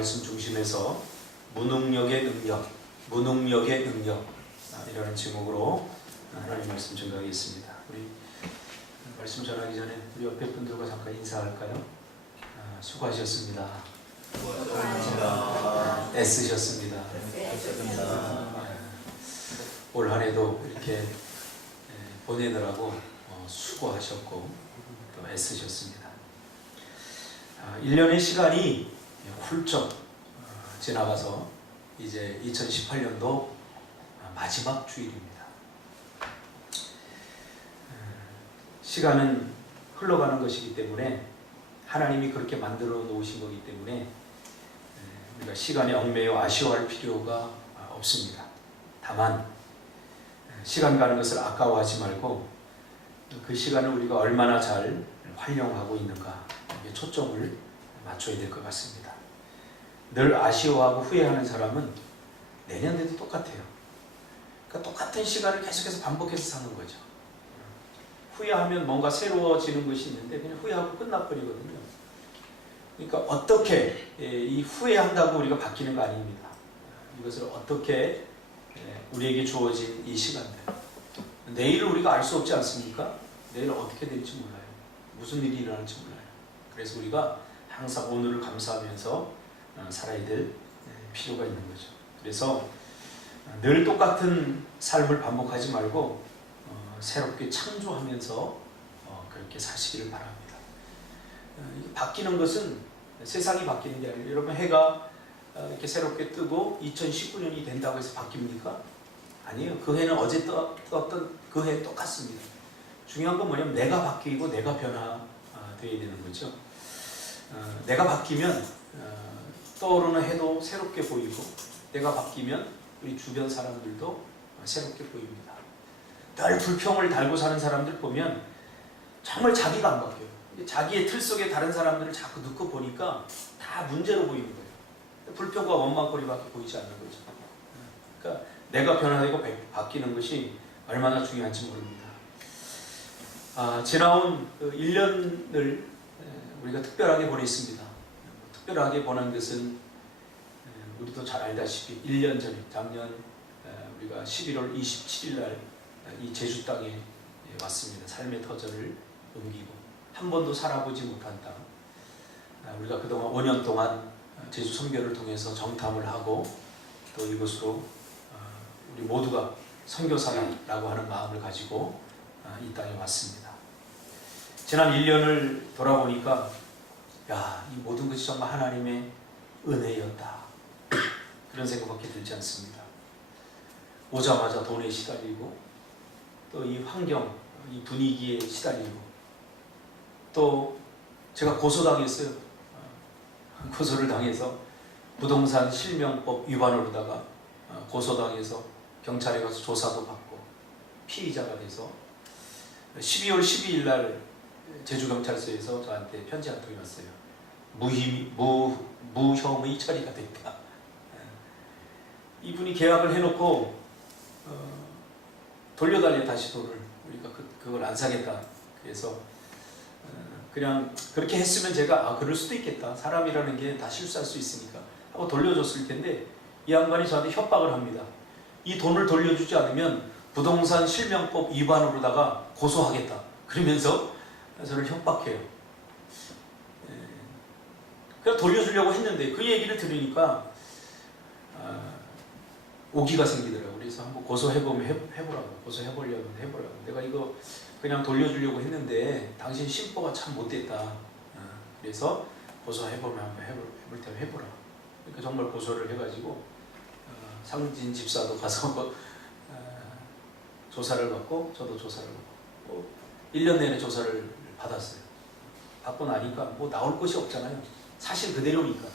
말씀 중심에서 무능력의 능력, 무능력의 능력 이라는 제목으로 하나님 말씀 전하겠습니다. 우리 말씀 전하기 전에 우리 옆에 분들과 잠깐 인사할까요? 수고하셨습니다. 애쓰셨습니다. 올 한 해도 이렇게 보내느라고 수고하셨고 또 애쓰셨습니다. 1년의 시간이 훌쩍 지나가서 이제 2018년도 마지막 주일입니다. 시간은 흘러가는 것이기 때문에 하나님이 그렇게 만들어 놓으신 거기 때문에 우리가 시간에 얽매여 아쉬워할 필요가 없습니다. 다만 시간 가는 것을 아까워하지 말고 그 시간을 우리가 얼마나 잘 활용하고 있는가 초점을 맞춰야 될 것 같습니다. 늘 아쉬워하고 후회하는 사람은 내년에도 똑같아요. 그러니까 똑같은 시간을 계속해서 반복해서 사는 거죠. 후회하면 뭔가 새로워지는 것이 있는데 그냥 후회하고 끝나버리거든요. 그러니까 어떻게 이 후회한다고 우리가 바뀌는 거 아닙니다. 이것을 어떻게 우리에게 주어진 이 시간들, 내일을 우리가 알 수 없지 않습니까? 내일은 어떻게 될지 몰라요. 무슨 일이 일어날지 몰라요. 그래서 우리가 항상 오늘을 감사하면서 살아야 될 필요가 있는 거죠. 그래서 늘 똑같은 삶을 반복하지 말고 새롭게 창조하면서 그렇게 사시기를 바랍니다. 바뀌는 것은 세상이 바뀌는 게 아니라 여러분 해가 이렇게 새롭게 뜨고 2019년이 된다고 해서 바뀝니까? 아니에요. 그 해는 어제 떴던 그 해 똑같습니다. 중요한 건 뭐냐면 내가 바뀌고 내가 변화되어야 되는 거죠. 내가 바뀌면 떠오르는 해도 새롭게 보이고 내가 바뀌면 우리 주변 사람들도 새롭게 보입니다. 늘 불평을 달고 사는 사람들 보면 정말 자기가 안 바뀌어요. 자기의 틀 속에 다른 사람들을 자꾸 넣고 보니까 다 문제로 보이는 거예요. 불평과 원망거리밖에 보이지 않는 거죠. 그러니까 내가 변화되고 바뀌는 것이 얼마나 중요한지 모릅니다. 지나온 1년을 우리가 특별하게 보냈습니다. 특별하게 보낸 것은 우리도 잘 알다시피 1년 전에 작년 우리가 11월 27일 날 이 제주 땅에 왔습니다. 삶의 터전을 옮기고 한 번도 살아보지 못한 땅, 우리가 그동안 5년 동안 제주 선교를 통해서 정탐을 하고 또 이곳으로 우리 모두가 선교사라고 하는 마음을 가지고 이 땅에 왔습니다. 지난 1년을 돌아보니까 이 모든 것이 정말 하나님의 은혜였다. 그런 생각밖에 들지 않습니다. 오자마자 돈에 시달리고 또 이 환경, 이 분위기에 시달리고 또 제가 고소당했어요. 고소를 당해서 부동산 실명법 위반으로다가 고소당해서 경찰에 가서 조사도 받고 피의자가 돼서 12월 12일 날 제주경찰서에서 저한테 편지 한 통이 왔어요. 무혐의 처리가 됐다. 이분이 계약을 해놓고 돌려달래 다시 돈을 우리가 그걸 안 사겠다. 그래서 그냥 그렇게 했으면 제가 그럴 수도 있겠다. 사람이라는 게 다 실수할 수 있으니까 하고 돌려줬을 텐데 이 양반이 저한테 협박을 합니다. 이 돈을 돌려주지 않으면 부동산 실명법 위반으로다가 고소하겠다. 그러면서 저를 협박해요. 그래서 돌려주려고 했는데 그 얘기를 들으니까 오기가 생기더라고요. 그래서 한번 고소해보면 해보라고. 고소해보려고 해보라고. 내가 이거 그냥 돌려주려고 했는데 당신 심보가 참 못됐다. 그래서 고소해보면 한번 해볼 테면 해보라. 그러니까 정말 고소를 해가지고 상진 집사도 가서 조사를 받고 저도 조사를 받고 1년 내내 조사를 받았어요. 받고 나니까 뭐 나올 것이 없잖아요. 사실 그대로니까.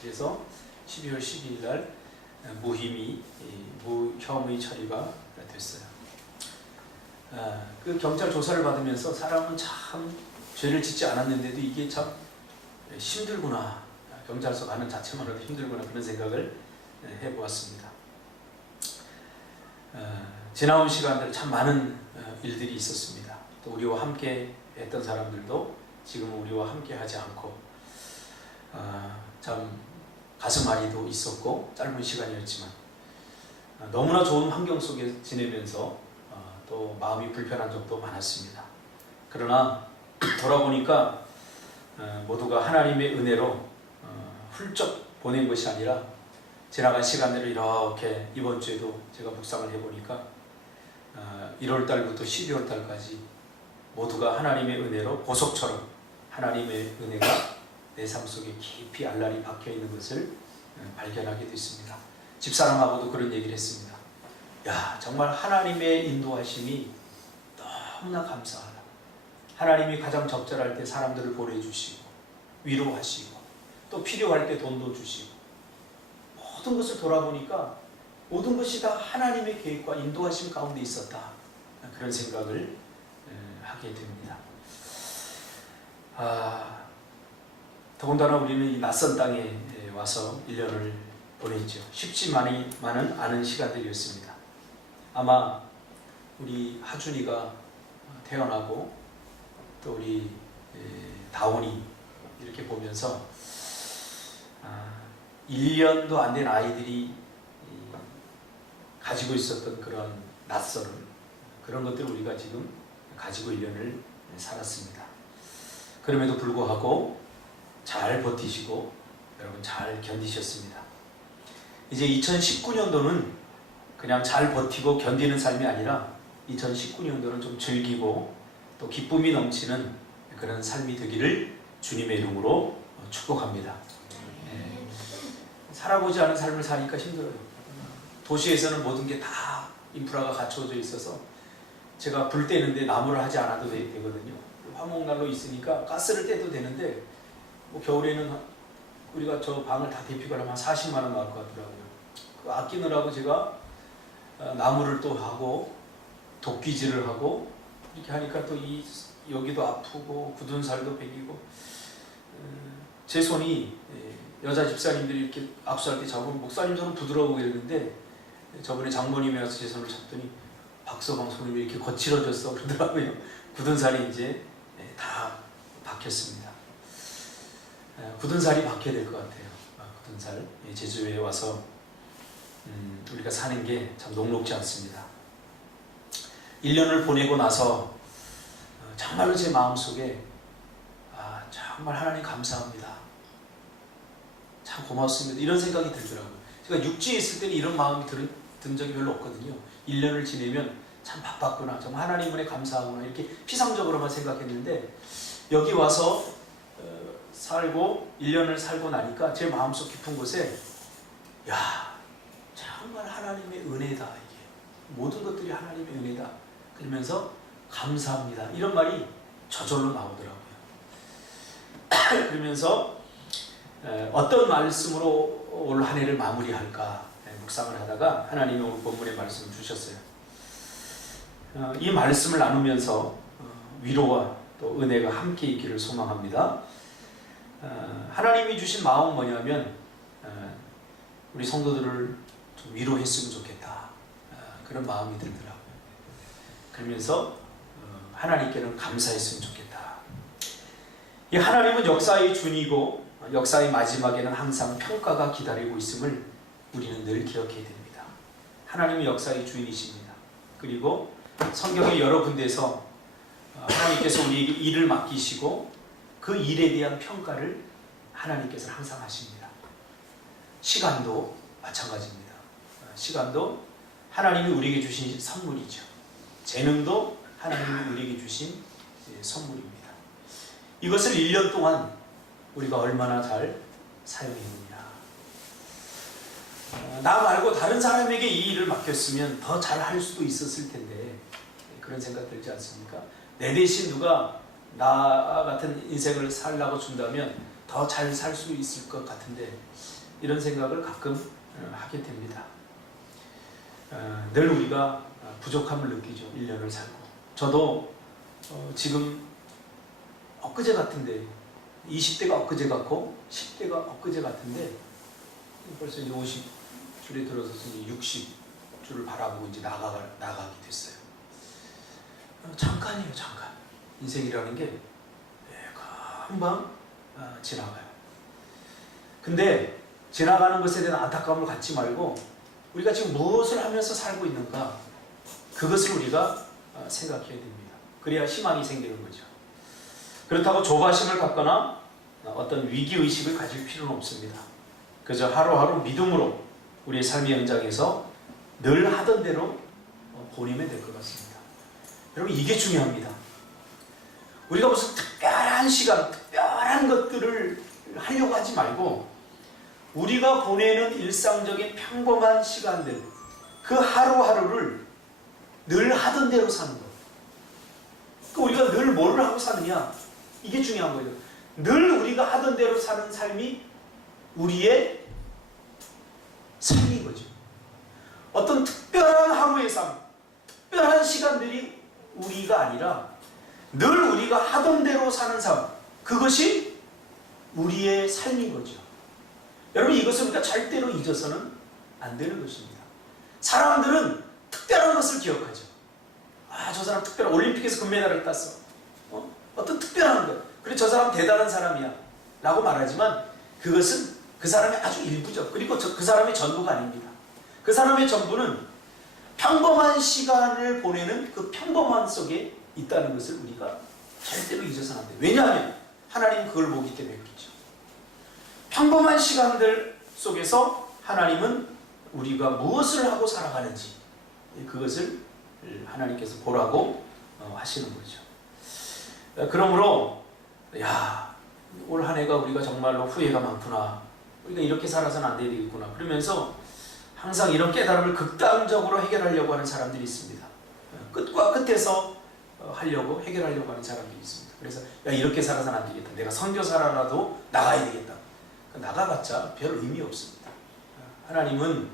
그래서 12월 12일 날 무혐의 처리가 됐어요. 그 경찰 조사를 받으면서 사람은 참 죄를 짓지 않았는데도 이게 참 힘들구나. 경찰서 가는 자체만으로도 힘들구나. 그런 생각을 해보았습니다. 지나온 시간들 참 많은 일들이 있었습니다. 또 우리와 함께 했던 사람들도 지금 우리와 함께 하지 않고 참 가슴앓이도 있었고 짧은 시간이었지만 너무나 좋은 환경 속에 지내면서 또 마음이 불편한 적도 많았습니다. 그러나 돌아보니까 모두가 하나님의 은혜로 훌쩍 보낸 것이 아니라 지나간 시간들을 이렇게 이번 주에도 제가 묵상을 해보니까 1월 달부터 12월 달까지 모두가 하나님의 은혜로 보석처럼 하나님의 은혜가 내 삶 속에 깊이 알랄이 박혀 있는 것을 발견하게 됐습니다. 집사람하고도 그런 얘기를 했습니다. 야, 정말 하나님의 인도하심이 너무나 감사하다. 하나님이 가장 적절할 때 사람들을 보내주시고 위로하시고 또 필요할 때 돈도 주시고 모든 것을 돌아보니까 모든 것이 다 하나님의 계획과 인도하심 가운데 있었다. 그런 생각을 하게 됩니다. 더군다나 우리는 이 낯선 땅에 와서 1년을 보냈죠. 쉽지만은 않은 시간들이었습니다. 아마 우리 하준이가 태어나고 또 우리 다온이 이렇게 보면서 1년도 안 된 아이들이 가지고 있었던 그런 낯설음, 그런 것들을 우리가 지금 가지고 1년을 살았습니다. 그럼에도 불구하고 잘 버티시고 여러분 잘 견디셨습니다. 이제 2019년도는 그냥 잘 버티고 견디는 삶이 아니라 2019년도는 좀 즐기고 또 기쁨이 넘치는 그런 삶이 되기를 주님의 이름으로 축복합니다. 살아보지 않은 삶을 사니까 힘들어요. 도시에서는 모든 게 다 인프라가 갖춰져 있어서 제가 불 떼는데 나무를 하지 않아도 되거든요. 화목난로 있으니까 가스를 떼도 되는데 뭐 겨울에는 우리가 저 방을 다 대피가 하면 40만 원 나올 것 같더라고요. 그 아끼느라고 제가 나무를 또 하고 도끼질을 하고 이렇게 하니까 또 여기도 아프고 굳은 살도 베기고 제 손이 여자 집사님들이 이렇게 악수할 때 잡으면 목사님 손은 부드러우고 이러는데 저번에 장모님이 와서 제 손을 잡더니 박서방 손이 왜 이렇게 거칠어졌어 그러더라고요. 굳은 살이 이제 다 박혔습니다. 굳은 살이 박혀야 될 것 같아요. 굳은 살. 제주에 와서 우리가 사는 게 참 녹록지 않습니다. 1년을 보내고 나서 정말로 제 마음속에 정말 하나님 감사합니다. 참 고맙습니다. 이런 생각이 들더라고요. 제가 육지에 있을 때는 이런 마음이 든 적이 별로 없거든요. 1년을 지내면 참 바빴구나. 정말 하나님 은혜 감사하구나. 이렇게 피상적으로만 생각했는데 여기 와서 살고 1년을 살고 나니까 제 마음속 깊은 곳에 야, 정말 하나님의 은혜다. 이게 모든 것들이 하나님의 은혜다. 그러면서 감사합니다. 이런 말이 저절로 나오더라고요. 그러면서 어떤 말씀으로 올 한 해를 마무리할까 묵상을 하다가 하나님이 오늘 본문의 말씀을 주셨어요. 이 말씀을 나누면서 위로와 또 은혜가 함께 있기를 소망합니다. 하나님이 주신 마음은 뭐냐면 우리 성도들을 좀 위로했으면 좋겠다. 그런 마음이 들더라고요. 그러면서 하나님께는 감사했으면 좋겠다. 이 하나님은 역사의 주이고 역사의 마지막에는 항상 평가가 기다리고 있음을 우리는 늘 기억해야 됩니다. 하나님은 역사의 주인이십니다. 그리고 성경의 여러 군데에서 하나님께서 우리에게 일을 맡기시고 그 일에 대한 평가를 하나님께서 항상 하십니다. 시간도 마찬가지입니다. 시간도 하나님이 우리에게 주신 선물이죠. 재능도 하나님이 우리에게 주신 선물입니다. 이것을 1년 동안 우리가 얼마나 잘 사용했느냐. 나 말고 다른 사람에게 이 일을 맡겼으면 더 잘할 수도 있었을 텐데 그런 생각 들지 않습니까? 내 대신 누가 나 같은 인생을 살라고 준다면 더 잘 살 수 있을 것 같은데 이런 생각을 가끔 하게 됩니다. 늘 우리가 부족함을 느끼죠. 1년을 살고. 저도 지금 엊그제 같은데 20대가 엊그제 같고 10대가 엊그제 같은데 벌써 이제 50줄에 들어서 60줄을 바라보고 이제 나가게 됐어요. 잠깐이에요, 잠깐. 인생이라는 게 금방 지나가요. 근데 지나가는 것에 대한 안타까움을 갖지 말고 우리가 지금 무엇을 하면서 살고 있는가, 그것을 우리가 생각해야 됩니다. 그래야 희망이 생기는 거죠. 그렇다고 조바심을 갖거나 어떤 위기의식을 가질 필요는 없습니다. 그저 하루하루 믿음으로 우리의 삶의 현장에서 늘 하던 대로 보내면 될 것 같습니다. 여러분, 이게 중요합니다. 우리가 무슨 특별한 시간, 특별한 것들을 하려고 하지 말고 우리가 보내는 일상적인 평범한 시간들, 그 하루하루를 늘 하던 대로 사는 것. 우리가 늘 뭘 하고 사느냐, 이게 중요한 거예요. 늘 우리가 하던 대로 사는 삶이 우리의 삶인 거죠. 어떤 특별한 하루의 삶, 특별한 시간들이 우리가 아니라 늘 우리가 하던 대로 사는 삶, 그것이 우리의 삶인 거죠. 여러분, 이것을 우리가 절대로 잊어서는 안 되는 것입니다. 사람들은 특별한 것을 기억하죠. 아, 저 사람 특별한, 올림픽에서 금메달을 땄어. 어떤 특별한 것. 그래, 저 사람 대단한 사람이야 라고 말하지만 그것은 그 사람의 아주 일부죠. 그리고 그 사람의 전부가 아닙니다. 그 사람의 전부는 평범한 시간을 보내는 그 평범함 속에 있다는 것을 우리가 절대로 잊어서는 안 돼요. 왜냐하면 하나님은 그걸 보기 때문에 그렇죠. 평범한 시간들 속에서 하나님은 우리가 무엇을 하고 살아가는지, 그것을 하나님께서 보라고 하시는 거죠. 그러므로 올 한 해가 우리가 정말로 후회가 많구나, 우리가 이렇게 살아서는 안 되겠구나, 그러면서 항상 이런 깨달음을 극단적으로 해결하려고 하는 사람들이 있습니다. 끝과 끝에서 하려고, 해결하려고 하는 사람들이 있습니다. 그래서 이렇게 살아서는 안 되겠다, 내가 선교사라도 나가야 되겠다. 나가봤자 별 의미 없습니다. 하나님은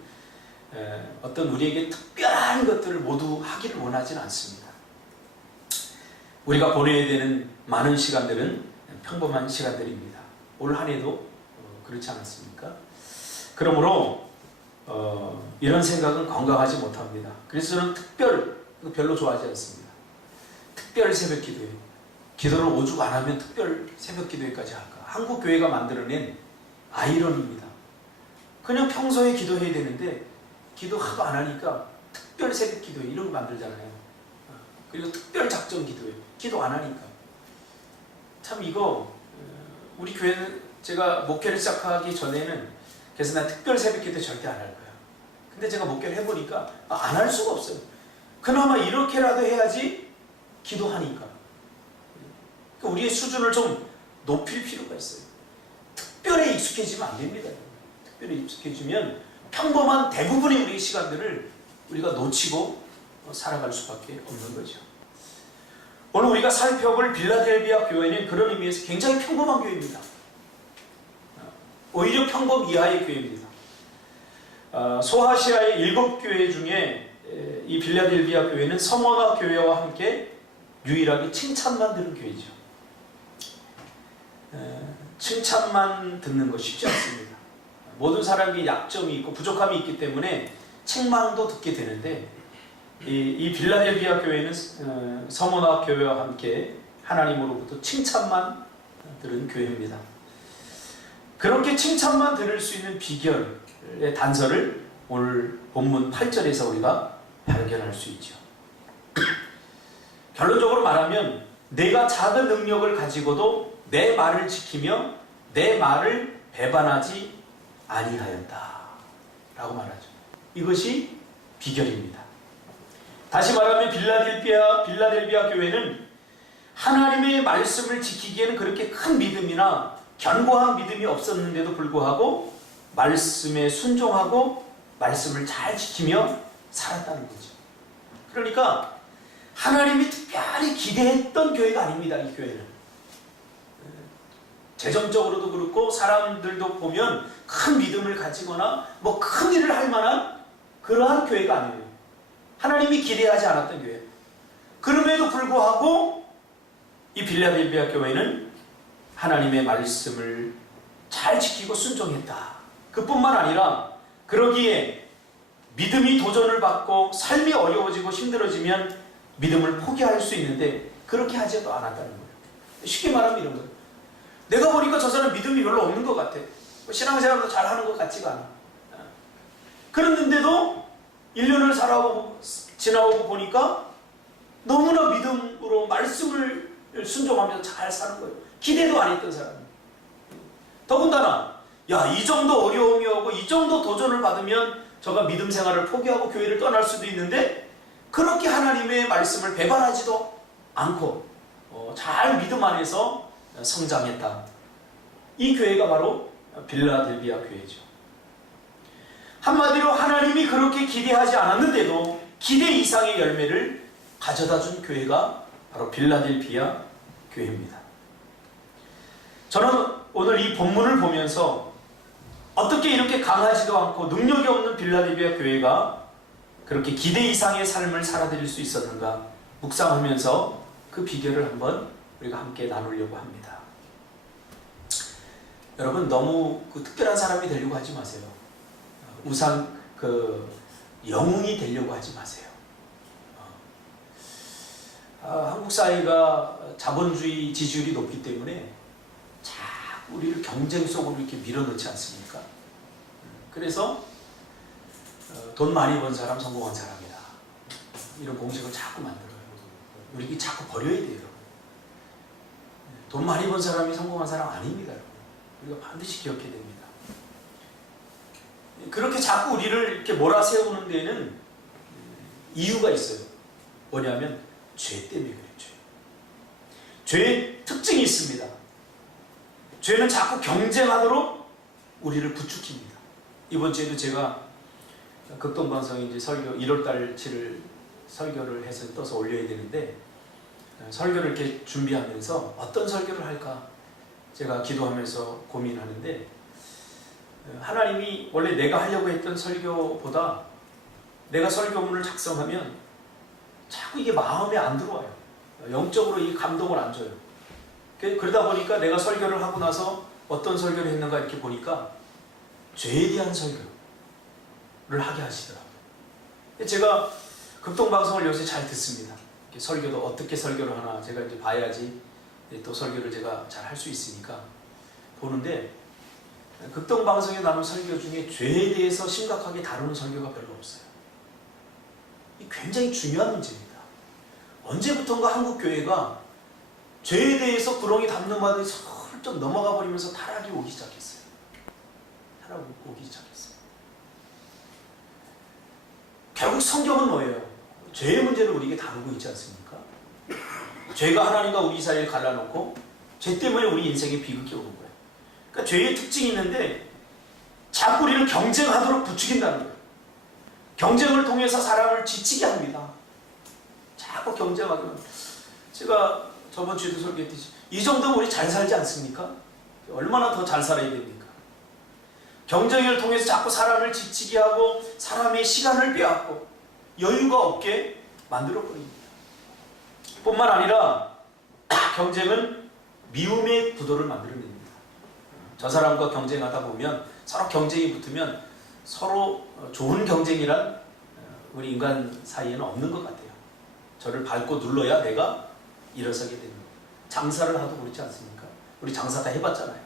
어떤 우리에게 특별한 것들을 모두 하기를 원하지는 않습니다. 우리가 보내야 되는 많은 시간들은 평범한 시간들입니다. 올 한 해도 그렇지 않았습니까? 그러므로 이런 생각은 건강하지 못합니다. 그래서 저는 별로 좋아하지 않습니다. 특별 새벽 기도회, 기도를 오죽 안 하면 특별 새벽 기도회까지 할까? 한국 교회가 만들어낸 아이러니입니다. 그냥 평소에 기도해야 되는데 기도 하도 안 하니까 특별 새벽 기도회 이런 거 만들잖아요. 그리고 특별 작전 기도회, 기도 안 하니까. 참 이거 우리 교회는, 제가 목회를 시작하기 전에는 그래서 난 특별 새벽 기도 절대 안 할 거야. 근데 제가 목회를 해보니까 안 할 수가 없어요. 그나마 이렇게라도 해야지 기도하니까. 그러니까 우리의 수준을 좀 높일 필요가 있어요. 특별히 익숙해지면 안 됩니다. 특별히 익숙해지면 평범한 대부분의 우리의 시간들을 우리가 놓치고 살아갈 수밖에 없는 거죠. 오늘 우리가 살펴볼 빌라델비아 교회는 그런 의미에서 굉장히 평범한 교회입니다. 오히려 평범 이하의 교회입니다. 소아시아의 7교회 중에 이 빌라델비아 교회는 서머나 교회와 함께 유일하게 칭찬만 들은 교회죠. 칭찬만 듣는 거 쉽지 않습니다. 모든 사람이 약점이 있고 부족함이 있기 때문에 책망도 듣게 되는데 이 빌라델비아 교회는 서머나 교회와 함께 하나님으로부터 칭찬만 들은 교회입니다. 그렇게 칭찬만 들을 수 있는 비결의 단서를 오늘 본문 8절에서 우리가 발견할 수 있죠. 결론적으로 말하면 내가 작은 능력을 가지고도 내 말을 지키며 내 말을 배반하지 아니하였다 라고 말하죠. 이것이 비결입니다. 다시 말하면 빌라델비아 교회는 하나님의 말씀을 지키기에는 그렇게 큰 믿음이나 견고한 믿음이 없었는데도 불구하고 말씀에 순종하고 말씀을 잘 지키며 살았다는 거죠. 그러니까 하나님이 특별히 기대했던 교회가 아닙니다. 이 교회는 재정적으로도 그렇고 사람들도 보면 큰 믿음을 가지거나 뭐 큰 일을 할 만한 그러한 교회가 아니에요. 하나님이 기대하지 않았던 교회. 그럼에도 불구하고 이 빌라델비아 교회는 하나님의 말씀을 잘 지키고 순종했다. 그뿐만 아니라 그러기에 믿음이 도전을 받고 삶이 어려워지고 힘들어지면 믿음을 포기할 수 있는데 그렇게 하지도 않았다는 거예요. 쉽게 말하면 이런 거예요. 내가 보니까 저 사람 믿음이 별로 없는 것 같아. 신앙생활도 잘하는 것 같지가 않아. 그랬는데도 1년을 지나오고 보니까 너무나 믿음으로 말씀을 순종하면서 잘 사는 거예요. 기대도 안 했던 사람이. 더군다나 이 정도 어려움이 오고 이 정도 도전을 받으면 저가 믿음 생활을 포기하고 교회를 떠날 수도 있는데 그렇게 하나님의 말씀을 배반하지도 않고 잘 믿음 안에서 성장했다. 이 교회가 바로 빌라델비아 교회죠. 한마디로 하나님이 그렇게 기대하지 않았는데도 기대 이상의 열매를 가져다 준 교회가 바로 빌라델비아 교회입니다. 저는 오늘 이 본문을 보면서 어떻게 이렇게 강하지도 않고 능력이 없는 빌라델비아 교회가 그렇게 기대 이상의 삶을 살아드릴 수 있었는가 묵상하면서 그 비결을 한번 우리가 함께 나누려고 합니다. 여러분, 너무 특별한 사람이 되려고 하지 마세요. 우상 영웅이 되려고 하지 마세요. 한국 사회가 자본주의 지지율이 높기 때문에 자꾸 우리를 경쟁 속으로 이렇게 밀어넣지 않습니까? 그래서 돈 많이 번 사람 성공한 사람이다. 이런 공식을 자꾸 만들어요. 우리 자꾸 버려야 돼요, 여러분. 돈 많이 번 사람이 성공한 사람 아닙니다, 여러분. 우리가 반드시 기억해야 됩니다. 그렇게 자꾸 우리를 이렇게 몰아세우는 데는 이유가 있어요. 뭐냐면 죄 때문에 그래요. 죄의 특징이 있습니다. 죄는 자꾸 경쟁하도록 우리를 부추깁니다. 이번 주에도 제가 극동방송에 이제 설교 1월달치를 설교를 해서 떠서 올려야 되는데 설교를 이렇게 준비하면서 어떤 설교를 할까 제가 기도하면서 고민하는데 하나님이 원래 내가 하려고 했던 설교보다 내가 설교문을 작성하면 자꾸 이게 마음에 안 들어와요. 영적으로 이 감동을 안 줘요. 그러다 보니까 내가 설교를 하고 나서 어떤 설교를 했는가 이렇게 보니까 죄에 대한 설교를 하게 하시더라고요. 제가 극동방송을 요새 잘 듣습니다. 설교도 어떻게 설교를 하나 제가 이제 봐야지 또 설교를 제가 잘 할 수 있으니까 보는데 극동방송에 나오는 설교 중에 죄에 대해서 심각하게 다루는 설교가 별로 없어요. 이 굉장히 중요한 문제입니다. 언제부턴가 한국 교회가 죄에 대해서 구렁이 담론마다 슬쩍 넘어가 버리면서 타락이 오기 시작했어요. 타락이 오기 시작했어요. 결국 성경은 뭐예요? 죄의 문제를 우리에게 다루고 있지 않습니까? 죄가 하나님과 우리 사이를 갈라놓고 죄 때문에 우리 인생에 비극이 오는 거예요. 그러니까 죄의 특징이 있는데 자꾸 우리를 경쟁하도록 부추긴다는 거예요. 경쟁을 통해서 사람을 지치게 합니다. 자꾸 경쟁하게 합니다. 제가 저번 주에도 설교했듯이 이 정도면 우리 잘 살지 않습니까? 얼마나 더 잘 살아야 됩니까? 경쟁을 통해서 자꾸 사람을 지치게 하고 사람의 시간을 빼앗고 여유가 없게 만들어버립니다. 뿐만 아니라 경쟁은 미움의 구도를 만들어냅니다. 저 사람과 경쟁하다 보면 서로 경쟁이 붙으면 서로 좋은 경쟁이란 우리 인간 사이에는 없는 것 같아요. 저를 밟고 눌러야 내가 일어서게 되는 거예요. 장사를 하도 그렇지 않습니까? 우리 장사 다 해봤잖아요.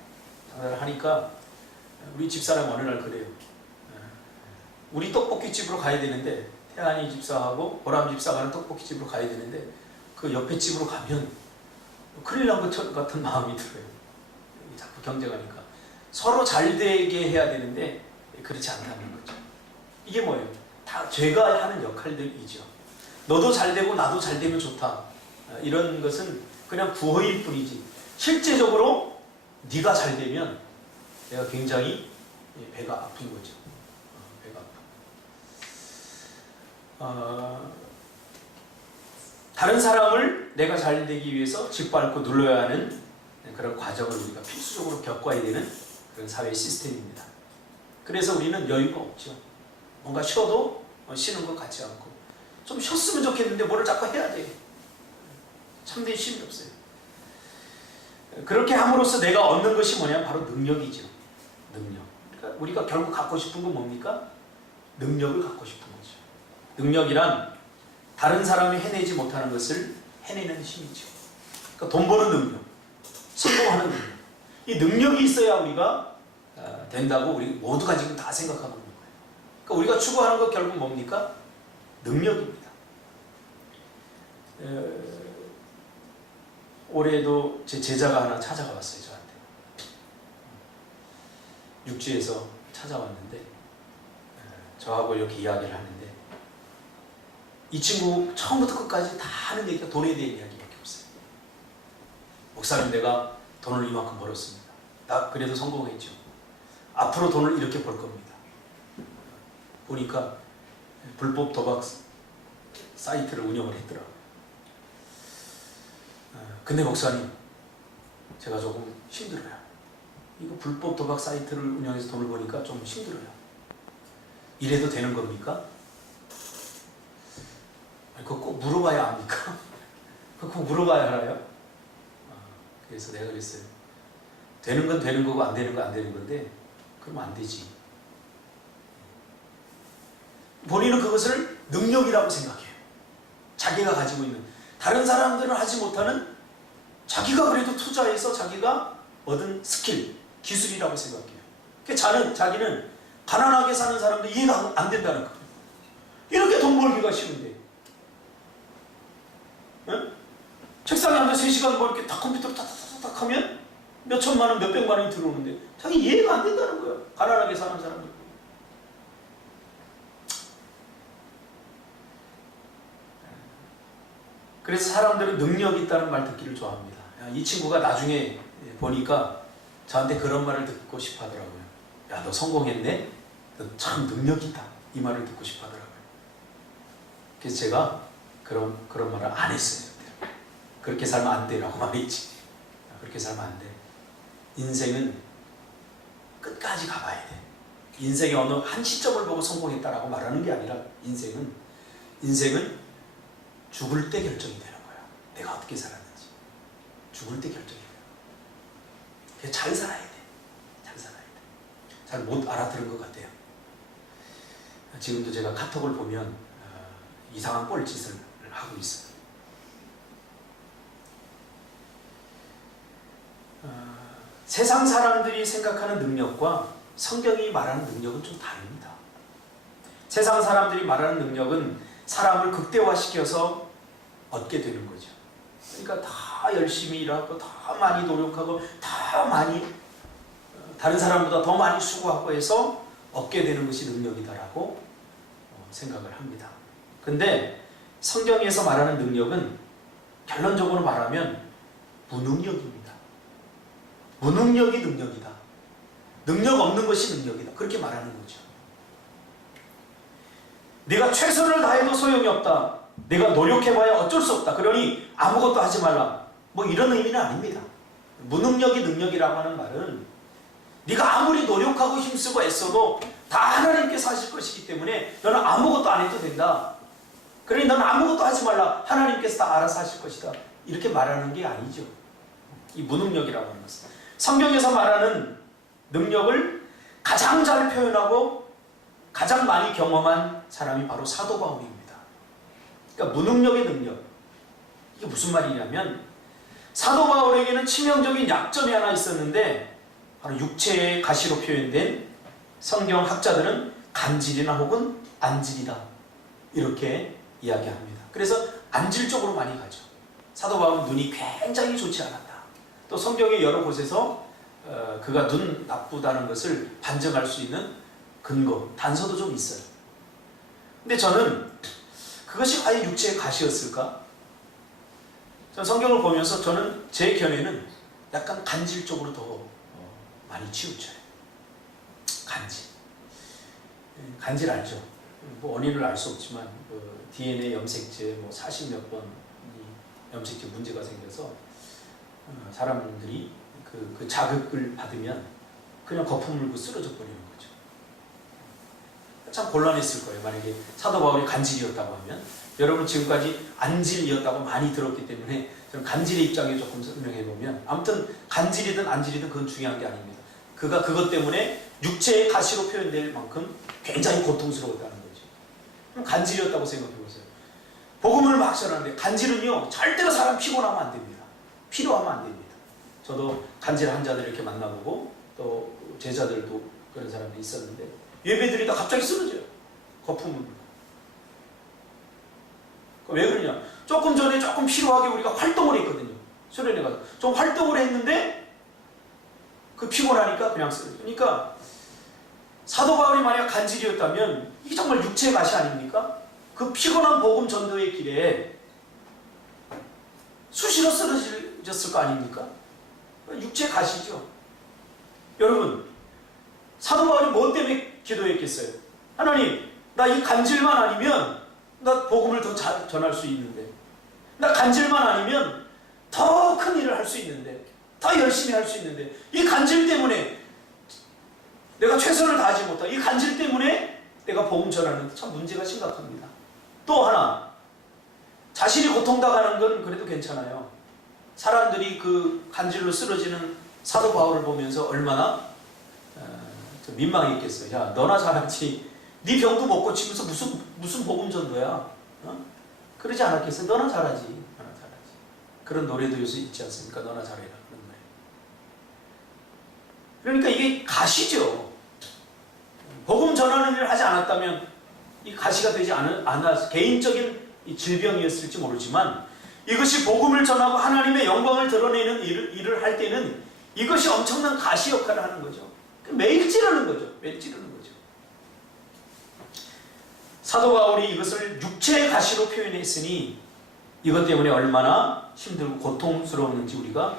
장사를 하니까 우리 집사람 어느 날 그래요. 우리 떡볶이집으로 가야 되는데 태안이 집사하고 보람 집사 가는 떡볶이집으로 가야 되는데 그 옆에 집으로 가면 큰일 난 것 같은 마음이 들어요. 자꾸 경쟁하니까 서로 잘 되게 해야 되는데 그렇지 않다는 거죠. 이게 뭐예요? 다 죄가 하는 역할들이죠. 너도 잘 되고 나도 잘 되면 좋다. 이런 것은 그냥 구호일 뿐이지 실제적으로 네가 잘 되면 내가 굉장히 배가 아픈 거죠. 배가 아픈. 다른 사람을 내가 잘 되기 위해서 짓밟고 눌러야 하는 그런 과정을 우리가 필수적으로 겪어야 되는 그런 사회 시스템입니다. 그래서 우리는 여유가 없죠. 뭔가 쉬어도 쉬는 것 같지 않고 좀 쉬었으면 좋겠는데 뭐를 자꾸 해야 돼. 참된 쉼이 없어요. 그렇게 함으로써 내가 얻는 것이 뭐냐면 바로 능력이죠. 능력. 그러니까 우리가 결국 갖고 싶은 건 뭡니까? 능력을 갖고 싶은 거죠. 능력이란 다른 사람이 해내지 못하는 것을 해내는 힘이죠. 그러니까 돈 버는 능력, 성공하는 능력. 이 능력이 있어야 우리가 된다고 우리 모두가 지금 다 생각하고 있는 거예요. 그러니까 우리가 추구하는 거 결국 뭡니까? 능력입니다. 올해도 제 제자가 하나 찾아가 왔어요. 저한테. 육지에서 찾아왔는데 저하고 이렇게 이야기를 하는데 이 친구 처음부터 끝까지 다 하는 얘기가 돈에 대한 이야기밖에 없어요. 목사님, 내가 돈을 이만큼 벌었습니다. 나 그래도 성공했죠. 앞으로 돈을 이렇게 벌 겁니다. 보니까 불법 도박 사이트를 운영을 했더라고요. 근데 목사님, 제가 조금 힘들어요. 이거 불법 도박 사이트를 운영해서 돈을 버니까 좀 힘들어요. 이래도 되는 겁니까? 그거 꼭 물어봐야 합니까? 그거 꼭 물어봐야 알아요? 그래서 내가 그랬어요. 되는 건 되는 거고 안 되는 건 안 되는 건데 그러면 안 되지. 본인은 그것을 능력이라고 생각해요. 자기가 가지고 있는, 다른 사람들은 하지 못하는 자기가 그래도 투자해서 자기가 얻은 스킬, 기술이라고 생각해요. 그러니까 자기는 가난하게 사는 사람들 이해가 안 된다는 거예요. 이렇게 돈 벌기가 쉬운데. 응? 책상에 앉아 3시간 뭐 이렇게 다 컴퓨터로 탁탁탁탁 하면 몇 천만 원, 몇 백만 원이 들어오는데 자기 이해가 안 된다는 거예요. 가난하게 사는 사람들. 그래서 사람들은 능력이 있다는 말 듣기를 좋아합니다. 이 친구가 나중에 보니까 저한테 그런 말을 듣고 싶어 하더라고요. 야, 너 성공했네? 너 참 능력 있다. 이 말을 듣고 싶어 하더라고요. 그래서 제가 그런 말을 안 했어요. 그렇게 살면 안 돼라고 말했지. 그렇게 살면 안 돼. 인생은 끝까지 가봐야 돼. 인생의 어느 한 시점을 보고 성공했다라고 말하는 게 아니라 인생은 죽을 때 결정이 되는 거야. 내가 어떻게 살았는지. 죽을 때 결정이 돼요. 그래서 잘 살아야 돼. 잘 살아야 돼. 잘 못 알아들은 것 같아요. 지금도 제가 카톡을 보면 이상한 뻘짓을 하고 있어요. 세상 사람들이 생각하는 능력과 성경이 말하는 능력은 좀 다릅니다. 세상 사람들이 말하는 능력은 사람을 극대화시켜서 얻게 되는 거죠. 그러니까 다 열심히 일하고 다 많이 노력하고 다 많이 다른 사람보다 더 많이 수고하고 해서 얻게 되는 것이 능력이다라고 생각을 합니다. 근데 성경에서 말하는 능력은 결론적으로 말하면 무능력입니다. 무능력이 능력이다. 능력 없는 것이 능력이다. 그렇게 말하는 거죠. 내가 최선을 다해도 소용이 없다. 내가 노력해봐야 어쩔 수 없다. 그러니 아무것도 하지 말라. 뭐 이런 의미는 아닙니다. 무능력이 능력이라고 하는 말은 네가 아무리 노력하고 힘쓰고 애써도 다 하나님께서 하실 것이기 때문에 너는 아무것도 안 해도 된다. 그러니 너는 아무것도 하지 말라. 하나님께서 다 알아서 하실 것이다. 이렇게 말하는 게 아니죠. 이 무능력이라고 하는 것은. 성경에서 말하는 능력을 가장 잘 표현하고 가장 많이 경험한 사람이 바로 사도 바울입니다. 그러니까 무능력의 능력. 이게 무슨 말이냐면 사도 바울에게는 치명적인 약점이 하나 있었는데 바로 육체의 가시로 표현된 성경 학자들은 간질이나 혹은 안질이다. 이렇게 이야기합니다. 그래서 안질 쪽으로 많이 가죠. 사도 바울은 눈이 굉장히 좋지 않았다. 또 성경의 여러 곳에서 그가 눈 나쁘다는 것을 반증할 수 있는 근거, 단서도 좀 있어요. 근데 저는 그것이 과연 육체의 가시였을까? 저는 성경을 보면서 저는 제 견해는 약간 간질 쪽으로 더 많이 치우쳐요. 간질 알죠? 뭐 원인을 알 수 없지만 DNA 염색제 40몇 번 염색제 문제가 생겨서 사람들이 그 자극을 받으면 그냥 거품 물고 쓰러져 버리는 거죠. 참 곤란했을 거예요. 만약에 사도 바울이 간질이었다고 하면. 여러분 지금까지 안질이었다고 많이 들었기 때문에 저는 간질의 입장에 조금 설명해 보면, 아무튼 간질이든 안질이든 그건 중요한 게 아닙니다. 그가 그것 때문에 육체의 가시로 표현될 만큼 굉장히 고통스러웠다는 거죠. 그럼 간질이었다고 생각해 보세요. 복음을 막 전하는데 간질은요 절대로 사람 피곤하면 안 됩니다. 필요하면 안 됩니다. 저도 간질 환자들 이렇게 만나보고 또 제자들도 그런 사람이 있었는데 예배드리다 갑자기 쓰러져요. 거품을. 왜 그러냐? 조금 전에 조금 피로하게 우리가 활동을 했거든요. 수련회 가서 좀 활동을 했는데 그 피곤하니까 그냥 쓰러져. 그러니까 사도 바울이 만약 간질이었다면 이게 정말 육체의 가시 아닙니까? 그 피곤한 복음 전도의 길에 수시로 쓰러졌을 거 아닙니까? 육체의 가시죠. 여러분, 사도 바울이 뭐 때문에 기도했겠어요? 하나님, 나 이 간질만 아니면 나 복음을 더 잘 전할 수 있는데, 나 간질만 아니면 더 큰 일을 할 수 있는데, 더 열심히 할 수 있는데, 이 간질 때문에 내가 최선을 다하지 못하고 이 간질 때문에 내가 복음 전하는데 참 문제가 심각합니다. 또 하나, 자신이 고통당하는 건 그래도 괜찮아요. 사람들이 그 간질로 쓰러지는 사도 바울을 보면서 얼마나 민망했겠어요. 야, 너나 잘하지. 네 병도 못 고치면서 무슨 복음 전도야? 어? 그러지 않았겠어요? 너나 잘하지. 너나 잘하지. 그런 노래도 요새 있지 않습니까? 너나 잘해라. 그런 노래. 그러니까 이게 가시죠. 복음 전하는 일을 하지 않았다면 이 가시가 되지 않아 개인적인 질병이었을지 모르지만 이것이 복음을 전하고 하나님의 영광을 드러내는 일을 할 때는 이것이 엄청난 가시 역할을 하는 거죠. 매일 찌르는 거죠. 매일 찌르는 거죠. 사도 바울이 이것을 육체의 가시로 표현했으니 이것 때문에 얼마나 힘들고 고통스러웠는지 우리가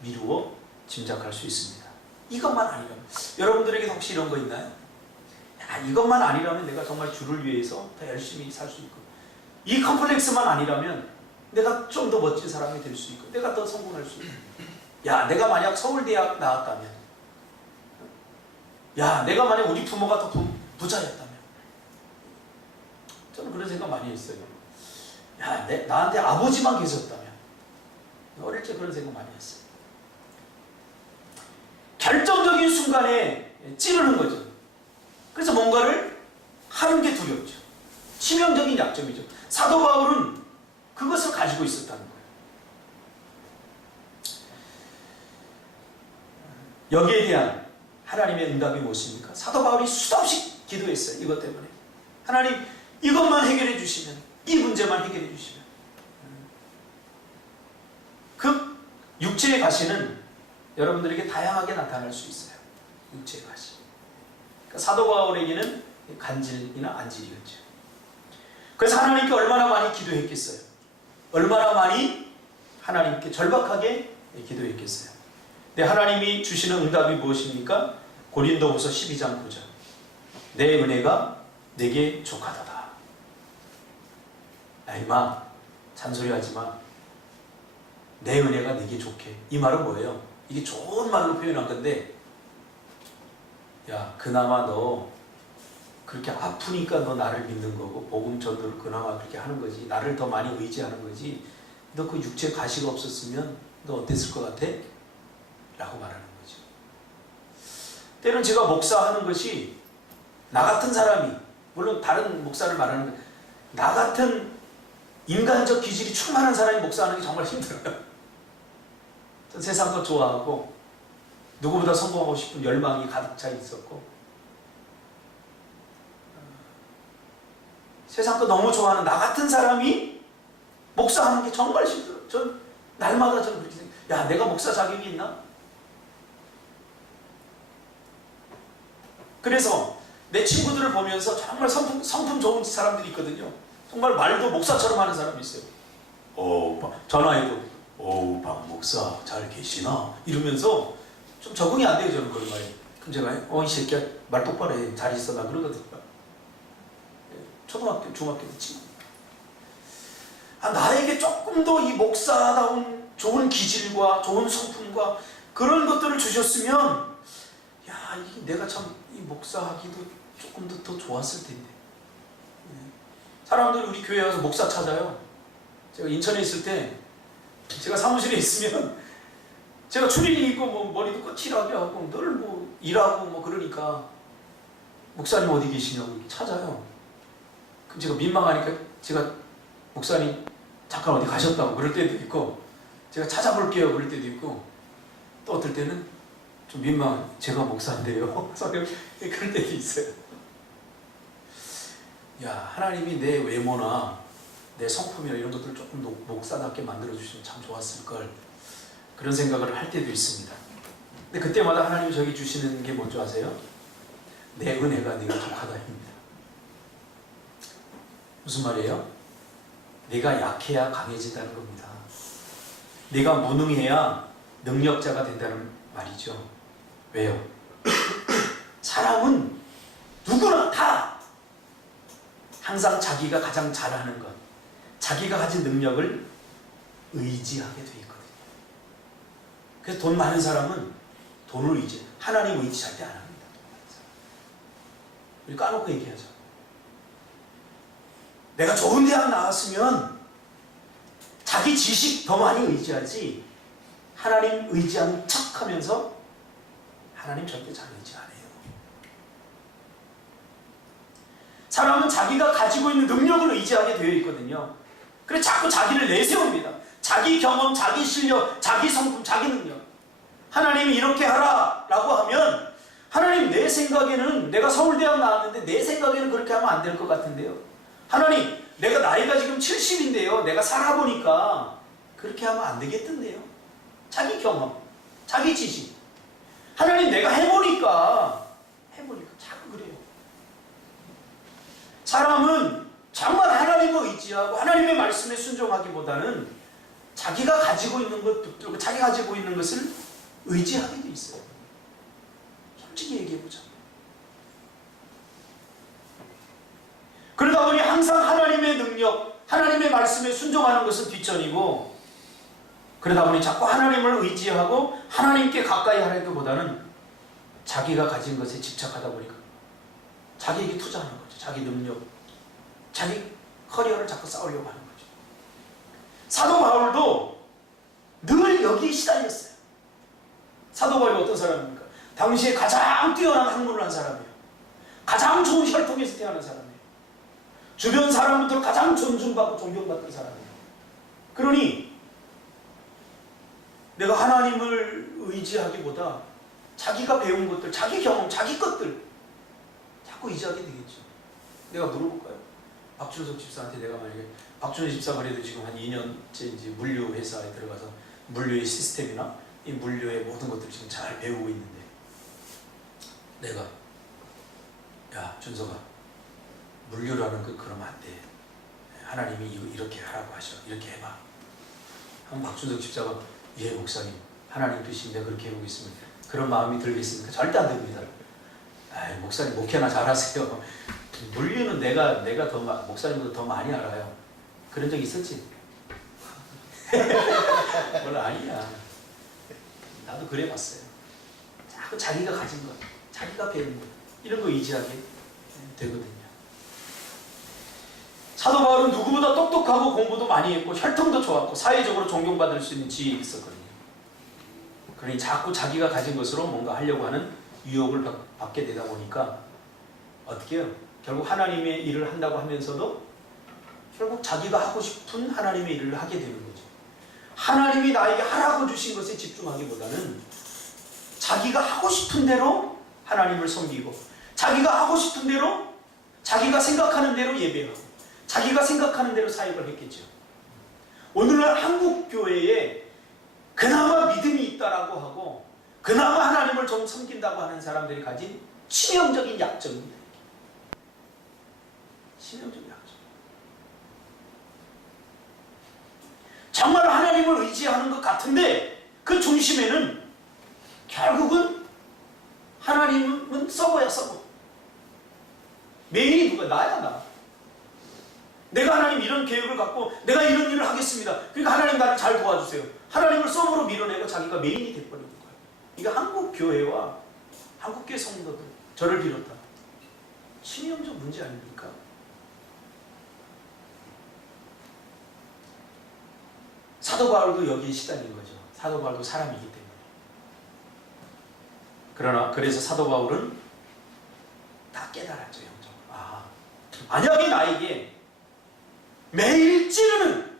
미루어 짐작할 수 있습니다. 이것만 아니라면 여러분들에게 혹시 이런 거 있나요? 야, 이것만 아니라면 내가 정말 주를 위해서 더 열심히 살 수 있고 이 컴플렉스만 아니라면 내가 좀 더 멋진 사람이 될 수 있고 내가 더 성공할 수 있고 야, 내가 만약 서울대학 나왔다면 야, 내가 만약 우리 부모가 더 부자였다면 저는 그런 생각 많이 했어요. 야, 나한테 아버지만 계셨다면 어릴 때 그런 생각 많이 했어요. 결정적인 순간에 찌르는 거죠. 그래서 뭔가를 하는 게 두렵죠. 치명적인 약점이죠. 사도 바울은 그것을 가지고 있었다는 거예요. 여기에 대한 하나님의 응답이 무엇입니까? 사도 바울이 수도 없이 기도했어요. 이것 때문에. 하나님, 이것만 해결해 주시면, 이 문제만 해결해 주시면. 그 육체의 가시는 여러분들에게 다양하게 나타날 수 있어요. 육체의 가시. 그러니까 사도 바울에게는 간질이나 안질이었죠. 그래서 하나님께 얼마나 많이 기도했겠어요. 얼마나 많이 하나님께 절박하게 기도했겠어요. 근데 하나님이 주시는 응답이 무엇입니까? 고린도후서 12장 9절. 내 은혜가 내게 족하도다. 야, 이마 잔소리하지 마. 내 은혜가 내게 족해. 이 말은 뭐예요? 이게 좋은 말로 표현한 건데 야, 그나마 너 그렇게 아프니까 너 나를 믿는 거고 복음 전도를 그나마 그렇게 하는 거지. 나를 더 많이 의지하는 거지. 너 그 육체 가시가 없었으면 너 어땠을 것 같아? 라고 말하는 거죠. 때론 제가 목사하는 것이 나 같은 사람이, 물론 다른 목사를 말하는 건 나 같은 인간적 기질이 충만한 사람이 목사하는 게 정말 힘들어요. 전 세상 거 좋아하고 누구보다 성공하고 싶은 열망이 가득 차 있었고 세상 거 너무 좋아하는 나 같은 사람이 목사하는 게 정말 힘들어요. 전 날마다 저는 그렇게 생각해요. 야, 내가 목사 자격이 있나? 그래서 내 친구들을 보면서 정말 성품 좋은 사람들이 있거든요. 정말 말도 목사처럼 하는 사람이 있어요. 전화해도 박 목사 잘 계시나? 이러면서 좀 적응이 안 돼요. 저는 그런 말이. 그럼 제가 이 새끼야 말 똑바로 해. 잘 있어. 나 그러거든요. 초등학교, 중학교 때 친구. 나에게 조금 더 이 목사다운 좋은 기질과 좋은 성품과 그런 것들을 주셨으면 야, 내가 참 이 목사하기도 조금 더 좋았을 텐데. 사람들이 우리 교회 와서 목사 찾아요. 제가 인천에 있을 때 제가 사무실에 있으면 제가 추리닝 입고 뭐 머리도 거칠하게 하고 늘 뭐 일하고 뭐 그러니까 목사님 어디 계시냐고 찾아요. 그럼 제가 민망하니까 제가 목사님 잠깐 어디 가셨다고 그럴 때도 있고 제가 찾아볼게요 그럴 때도 있고 또 어떨 때는 좀 민망. 제가 목사인데요. 그럴 때도 있어요. 야, 하나님이 내 외모나 내 성품이나 이런 것들을 조금 목사답게 만들어주시면 참 좋았을걸. 그런 생각을 할 때도 있습니다. 근데 그때마다 하나님이 저에게 주시는 게 뭔지 아세요? 내 은혜가 네가 족하다입니다. 무슨 말이에요? 네가 약해야 강해진다는 겁니다. 네가 무능해야 능력자가 된다는 말이죠. 왜요? 사람은 누구나 다 항상 자기가 가장 잘하는 것, 자기가 가진 능력을 의지하게 돼 있거든요. 그래서 돈 많은 사람은 돈을 하나님 의지 절대 안 합니다. 우리 까놓고 얘기하죠. 내가 좋은 대학 나왔으면 자기 지식 더 많이 의지하지, 하나님 의지하는 척 하면서 하나님 절대 잘 의지 안 해요. 사람은 자기가 가지고 있는 능력을 의지하게 되어 있거든요. 그래서 자꾸 자기를 내세웁니다. 자기 경험, 자기 실력, 자기 성품, 자기 능력. 하나님이 이렇게 하라 라고 하면, 하나님 내 생각에는, 내가 서울대학 나왔는데 내 생각에는 그렇게 하면 안 될 것 같은데요. 하나님, 내가 나이가 지금 70인데요. 내가 살아보니까 그렇게 하면 안 되겠던데요. 자기 경험, 자기 지식. 하나님, 내가 해보니까 자꾸 그래요. 사람은 정말 하나님을 의지하고 하나님의 말씀에 순종하기보다는 자기가 가지고 있는 것 붙들고 자기가 가지고 있는 것을 의지하게 돼 있어요. 솔직히 얘기해보자. 그러다 보니 항상 하나님의 능력, 하나님의 말씀에 순종하는 것은 뒷전이고, 그러다 보니 자꾸 하나님을 의지하고 하나님께 가까이 하려기보다는 자기가 가진 것에 집착하다 보니까 자기에게 투자하는 거죠. 자기 능력, 자기 커리어를 자꾸 쌓으려고 하는 거죠. 사도 바울도 늘 여기에 시달렸어요. 사도 바울이 어떤 사람입니까? 당시에 가장 뛰어난 학문을 한 사람이에요. 가장 좋은 혈통에서 태어난 사람이에요. 주변 사람부터 가장 존중받고 존경받던 사람이에요. 그러니 내가 하나님을 의지하기보다 자기가 배운 것들, 자기 경험, 자기 것들 자꾸 의지하게 되겠죠. 내가 물어볼까요? 박준석 집사한테 내가 만약에, 박준석 집사가 그래도 지금 한 2년째 이제 물류 회사에 들어가서 물류의 시스템이나 이 물류의 모든 것들을 지금 잘 배우고 있는데, 내가 야 준석아, 물류라는 거 그러면 안 돼. 하나님이 이거 이렇게 하라고 하셔. 이렇게 해봐. 한 박준석 집사가 예 목사님, 하나님 뜻이 내가 그렇게 해보고 있습니다. 그런 마음이 들겠습니까? 절대 안 됩니다. 아이, 목사님 목회나 잘하세요. 물류는 내가 더 목사님보다 더 많이 알아요. 그런 적 있었지? 몰라, 아니야. 나도 그래 봤어요. 자꾸 자기가 가진 것, 자기가 배운 것, 이런 거 의지하게 되거든요. 사도 바울은 누구보다 똑똑하고 공부도 많이 했고 혈통도 좋았고 사회적으로 존경받을 수 있는 지위에 있었거든요. 그러니 자꾸 자기가 가진 것으로 뭔가 하려고 하는 유혹을 받게 되다 보니까 어떻게 해요? 결국 하나님의 일을 한다고 하면서도 결국 자기가 하고 싶은 하나님의 일을 하게 되는 거죠. 하나님이 나에게 하라고 주신 것에 집중하기보다는 자기가 하고 싶은 대로 하나님을 섬기고, 자기가 하고 싶은 대로, 자기가 생각하는 대로 예배하고, 자기가 생각하는 대로 사역을 했겠죠. 오늘날 한국 교회에 그나마 믿음이 있다라고 하고 그나마 하나님을 좀 섬긴다고 하는 사람들이 가진 치명적인 약점입니다. 치명적인 약점. 정말 하나님을 의지하는 것 같은데 그 중심에는 결국은 하나님은 썩어야 썩어. 메인이 누가? 나야, 나. 내가 하나님 이런 계획을 갖고 내가 이런 일을 하겠습니다. 그러니까 하나님 나를 잘 도와주세요. 하나님을 썸으로 밀어내고 자기가 메인이 돼버리는 거예요. 이게 한국 교회와 한국 교회 성도들, 저를 비롯한 치명적 문제 아닙니까? 사도 바울도 여기에 시달린 거죠. 사도 바울도 사람이기 때문에. 그래서 사도 바울은 다 깨달았죠, 영적. 만약에 나에게 매일 찌르는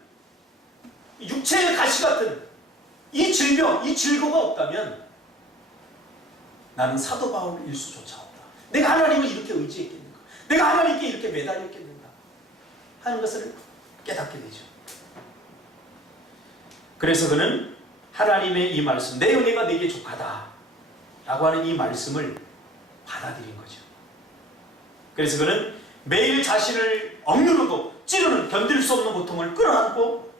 육체의 가시 같은 이 질병, 이 질고가 없다면 나는 사도 바울 일수조차 없다. 내가 하나님을 이렇게 의지했겠는가? 내가 하나님께 이렇게 매달렸겠는가? 하는 것을 깨닫게 되죠. 그래서 그는 하나님의 이 말씀, 내 은혜가 내게 족하다 라고 하는 이 말씀을 받아들인 거죠. 그래서 그는 매일 자신을 억누르고 찌르는 견딜 수 없는 고통을 끌어안고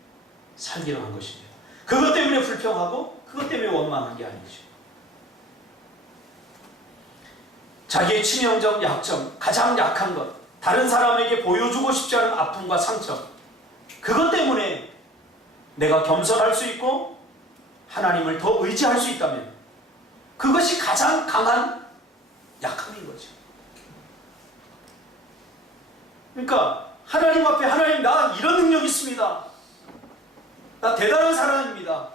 살기로 한 것입니다. 그것 때문에 불평하고 그것 때문에 원망한 게 아니죠. 자기의 치명적 약점, 가장 약한 것, 다른 사람에게 보여주고 싶지 않은 아픔과 상처, 그것 때문에 내가 겸손할 수 있고 하나님을 더 의지할 수 있다면 그것이 가장 강한 약함인 거죠. 그러니까 하나님 앞에 하나님 나 이런 능력이 있습니다. 나 대단한 사람입니다.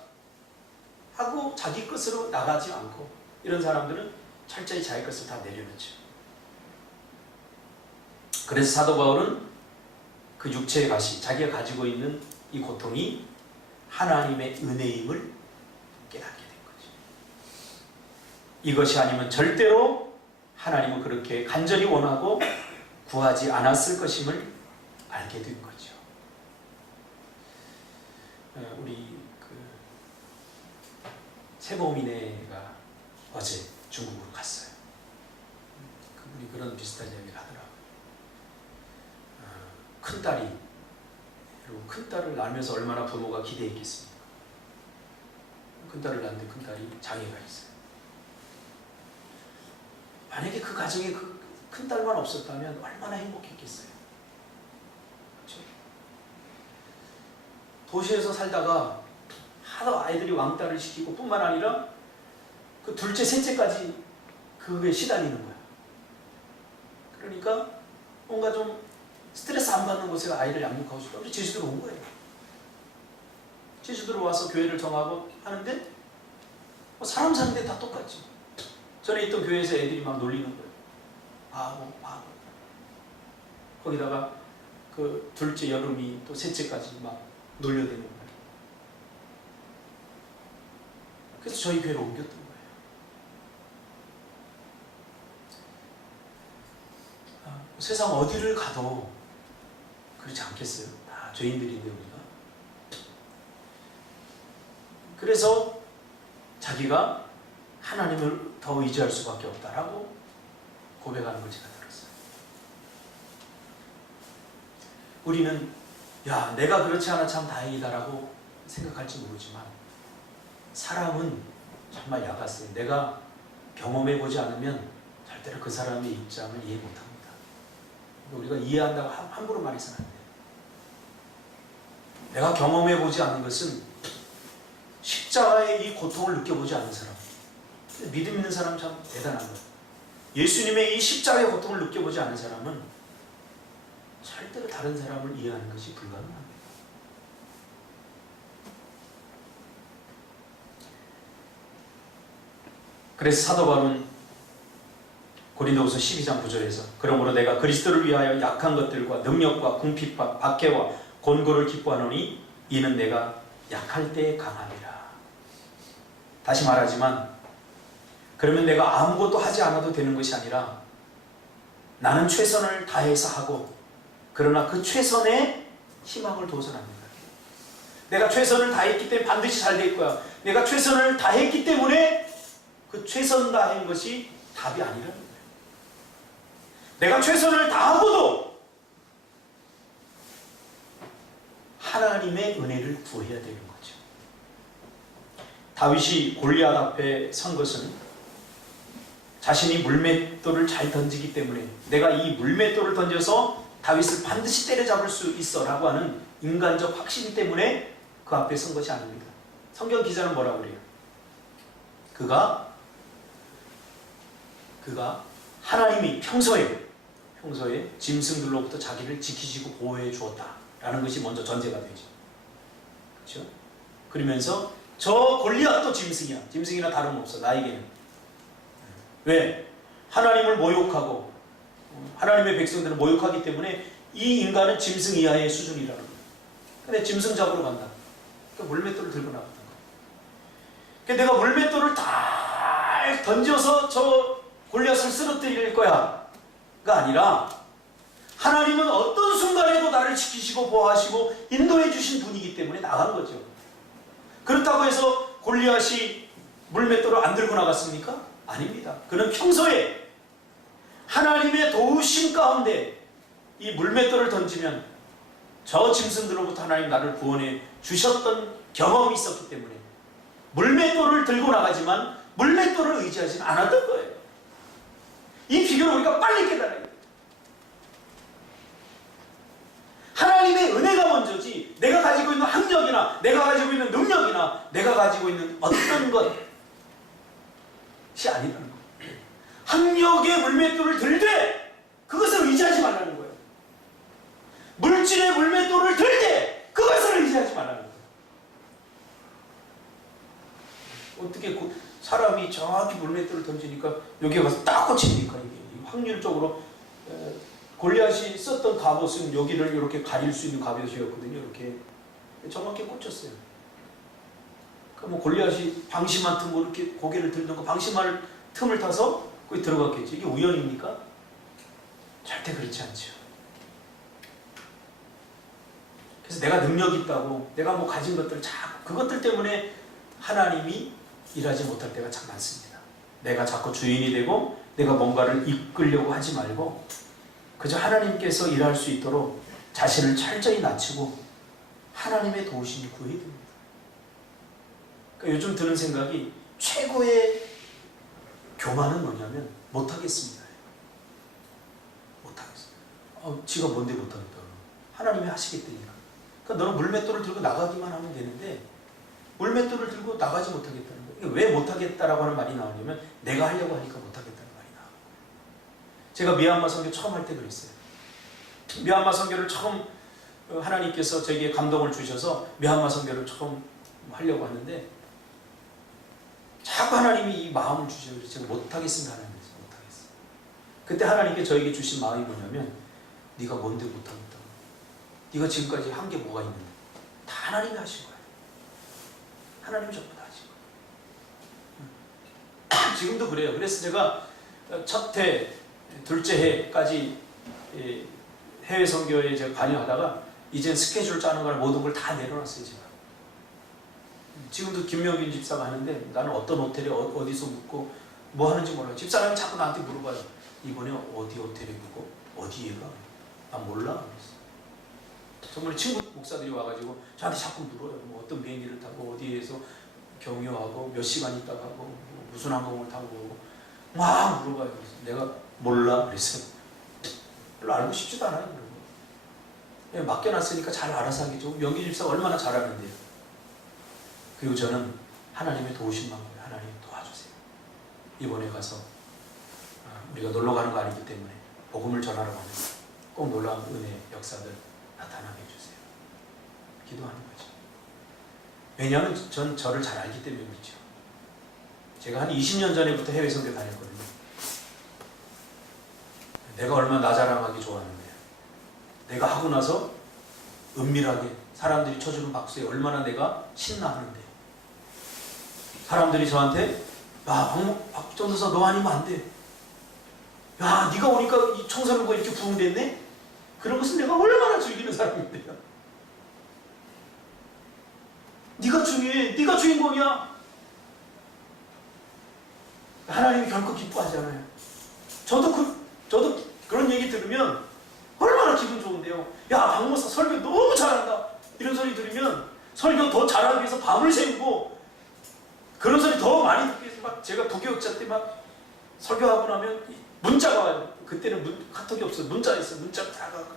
하고 자기 것으로 나가지 않고 이런 사람들은 철저히 자기 것을 다 내려놓죠. 그래서 사도 바울은 그 육체의 가시, 자기가 가지고 있는 이 고통이 하나님의 은혜임을 깨닫게 된 거죠. 이것이 아니면 절대로 하나님은 그렇게 간절히 원하고 구하지 않았을 것임을 알게 된 거죠. 우리 세범이네가 어제 중국으로 갔어요. 그분이 그런 비슷한 이야기를 하더라고요. 큰딸을 낳으면서 얼마나 부모가 기대했겠습니까? 큰딸을 낳는데 큰딸이 장애가 있어요. 만약에 그 가정에 그 큰딸만 없었다면 얼마나 행복했겠어요. 그렇죠? 도시에서 살다가 하도 아이들이 왕따를 시키고 뿐만 아니라 그 둘째, 셋째까지 그거에 시달리는 거야. 그러니까 뭔가 좀 스트레스 안 받는 곳에 아이를 양육하고 싶다. 우리 제주도로 온 거예요. 제주도로 와서 교회를 정하고 하는데 사람 사는데 다 똑같지. 전에 있던 교회에서 애들이 막 놀리는 거예요. 바보. 거기다가 그 둘째 여름이 또 셋째까지 막 놀려대는 거예요. 그래서 저희 교회로 옮겼던 거예요. 세상 어디를 가도 그렇지 않겠어요? 다 죄인들인데 우리가. 그래서 자기가 하나님을 더 의지할 수밖에 없다라고 고백하는 걸 제가 들었어요. 우리는 야 내가 그렇지 않아 참 다행이다라고 생각할지 모르지만 사람은 정말 야가스요. 내가 경험해보지 않으면 절대로 그 사람의 입장을 이해 못합니다. 우리가 이해한다고 함부로 말해서는 안 돼요. 내가 경험해보지 않는 것은 십자가의 이 고통을 느껴보지 않는 사람, 믿음 있는 사람 참 대단한 거예요. 예수님의 이 십자가의 고통을 느껴보지 않는 사람은 절대로 다른 사람을 이해하는 것이 불가능합니다. 그래서 사도 바울은 고린도후서 12장 9절에서 그러므로 내가 그리스도를 위하여 약한 것들과 능력과 궁핍과 박해와 곤고를 기뻐하노니 이는 내가 약할 때 강함이라. 다시 말하지만 그러면 내가 아무것도 하지 않아도 되는 것이 아니라 나는 최선을 다해서 하고 그러나 그 최선에 희망을 둬서는 안 된다. 내가 최선을 다했기 때문에 반드시 잘 될 거야. 내가 최선을 다했기 때문에 그 최선 다한 것이 답이 아니라는 거예요. 내가 최선을 다하고도 하나님의 은혜를 구해야 되는 거죠. 다윗이 골리앗 앞에 선 것은 자신이 물맷돌을 잘 던지기 때문에 내가 이 물맷돌을 던져서 다윗을 반드시 때려잡을 수 있어 라고 하는 인간적 확신 때문에 그 앞에 선 것이 아닙니다. 성경 기자는 뭐라고 그래요? 그가 하나님이 평소에 짐승들로부터 자기를 지키시고 보호해 주었다라는 것이 먼저 전제가 되죠. 그렇죠? 그러면서 저 골리앗도 짐승이야. 짐승이나 다름없어. 나에게는. 왜? 하나님을 모욕하고 하나님의 백성들을 모욕하기 때문에 이 인간은 짐승 이하의 수준이라는 거예요. 근데 짐승 잡으러 간다. 그러니까 물맷돌을 들고 나갔던 거예요. 그러니까 내가 물맷돌을 잘 잘 던져서 저 골리앗을 쓰러뜨릴 거야가 아니라 하나님은 어떤 순간에도 나를 지키시고 보호하시고 인도해 주신 분이기 때문에 나간 거죠. 그렇다고 해서 골리앗이 물맷돌을 안 들고 나갔습니까? 아닙니다. 그는 평소에 하나님의 도우심 가운데 이 물맷돌을 던지면 저 짐승들로부터 하나님 나를 구원해 주셨던 경험이 있었기 때문에 물맷돌을 들고 나가지만 물맷돌을 의지하지는 않았던 거예요. 이 비교를 우리가 빨리 깨달아야 돼요. 하나님의 은혜가 먼저지 내가 가지고 있는 학력이나 내가 가지고 있는 능력이나 내가 가지고 있는 어떤 것이 아니라는 거예요. 학력의 물맷돌을 들되 그것을 의지하지 말라는 거예요. 물질의 물맷돌을 들되 그것을 의지하지 말라는 거예요. 어떻게 사람이 정확히 물맷돌을 던지니까 여기에 가서 딱 꽂힙니까? 이게 확률적으로 골리앗이 썼던 갑옷은 여기를 이렇게 가릴 수 있는 갑옷이었거든요. 이렇게 정확히 꽂혔어요. 그럼 골리앗이 방심한 틈으로 이렇게 고개를 들던 거 방심할 틈을 타서 거기 들어갔겠죠. 이게 우연입니까? 절대 그렇지 않죠. 그래서 내가 능력이 있다고 내가 뭐 가진 것들 자꾸 그것들 때문에 하나님이 일하지 못할 때가 참 많습니다. 내가 자꾸 주인이 되고 내가 뭔가를 이끌려고 하지 말고 그저 하나님께서 일할 수 있도록 자신을 철저히 낮추고 하나님의 도우심을 구해야 됩니다. 그러니까 요즘 드는 생각이 최고의 교만은 뭐냐면 못하겠습니다. 못하겠어요. 지가 뭔데 못하겠다고. 하나님이 하시겠다니까. 그러니까 너는 물맷돌을 들고 나가기만 하면 되는데 물맷돌을 들고 나가지 못하겠다는 거예요. 왜 못하겠다라고 하는 말이 나오냐면 내가 하려고 하니까 못하겠다는 말이 나와요. 제가 미얀마 선교 처음 할 때 그랬어요. 미얀마 선교를 처음 하나님께서 저에게 감동을 주셔서 미얀마 선교를 처음 하려고 하는데 자꾸 하나님이 이 마음을 주셔서 제가 못하겠습니다. 하나님께서 못하겠어요. 그때 하나님께 저에게 주신 마음이 뭐냐면 네가 뭔데 못하겠다고. 네가 지금까지 한 게 뭐가 있는데 다 하나님이 하신 거예요. 하나님이 전부 다 하신 거예요. 지금도 그래요. 그래서 제가 첫 해, 둘째 해까지 해외 선교에 제가 관여하다가 이젠 스케줄 짜는 걸 모든 걸 다 내려놨어요. 제가. 지금도 김명균 집사가 하는데 나는 어떤 호텔에 어디서 묵고 뭐 하는지 몰라요. 집사람이 자꾸 나한테 물어봐요. 이번에 어디 호텔에 묵고 어디에 가? 나 몰라. 정말 친구 목사들이 와가지고 저한테 자꾸 물어요. 뭐 어떤 비행기를 타고 어디에서 경유하고 몇 시간 있다가 가고 무슨 항공을 타고 오고 막 물어봐요. 그래서 내가 몰라. 그래서 별로 알고 싶지도 않아요. 그런 거. 그냥 맡겨놨으니까 잘 알아서 하겠죠. 명기 집사가 얼마나 잘하는데요. 그리고 저는 하나님의 도우심만 거예요. 하나님 도와주세요. 이번에 가서 우리가 놀러 가는 거 아니기 때문에 복음을 전하러 가는 꼭 놀라운 은혜 역사들 나타나게 해주세요. 기도하는 거죠. 왜냐하면 전 저를 잘 알기 때문에 그렇죠. 제가 한 20년 전에부터 해외 선교 다녔거든요. 내가 얼마나 나 자랑하기 좋아하는데 내가 하고 나서 은밀하게 사람들이 쳐주는 박수에 얼마나 내가 신나하는데 사람들이 저한테 야 박전도사 너 아니면 안 돼. 야 네가 오니까 이 청소년부가 이렇게 부흥됐네. 그런 것은 내가 얼마나 즐기는 사람인데요. 네가 중요해. 네가 주인공이야. 하나님이 결코 기뻐하잖아요. 저도 그런 얘기 들으면 얼마나 기분 좋은데요. 야 박목사 설교 너무 잘한다. 이런 소리 들으면 설교 더 잘하기 위해서 밤을 새우고 그런 소리 더 많이 듣기 위해서 막 제가 부교육자 때 막 설교하고 나면 문자가 와요. 그때는 카톡이 없어요. 문자가 있어요. 문자가 다 가고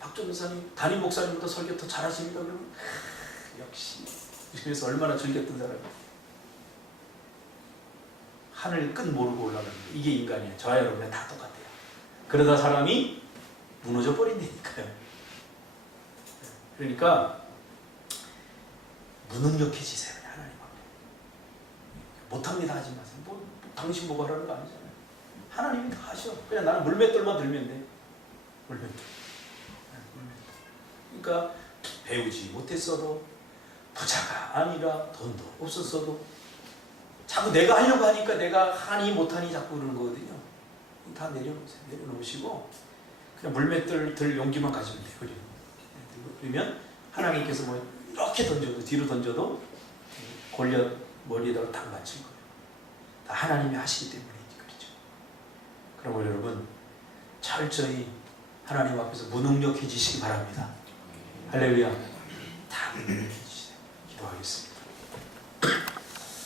박전 목사님 담임 목사님보다 설교 더 잘하십니다. 그러면 역시 이러면서 얼마나 즐겼던 사람이에요. 하늘 끝 모르고 올라가는 거예요. 이게 인간이에요. 저와 여러분은 다 똑같아요. 그러다 사람이 무너져 버린다니까요. 그러니까 무능력해지세요. 하나님 앞에. 못합니다 하지 마세요. 뭐 당신 보고 하라는 거 아니잖아요. 하나님이 다 하셔. 그냥 나는 물맷돌만 들면 돼. 물맷돌. 그러니까 배우지 못했어도 부자가 아니라 돈도 없었어도 자꾸 내가 하려고 하니까 내가 하니 못하니 자꾸 그러는 거거든요. 다 내려놓으세요. 내려놓으시고 그냥 물맷들 들 용기만 가지면 돼요. 그러면 하나님께서 뭐 이렇게 던져도 뒤로 던져도 골리앗 머리에다가 딱 맞출 거예요. 다 하나님이 하시기 때문에 그렇죠. 그러므로 여러분 철저히 하나님 앞에서 무능력해지시기 바랍니다. 할렐루야. 다 무능력해지세요. 기도하겠습니다.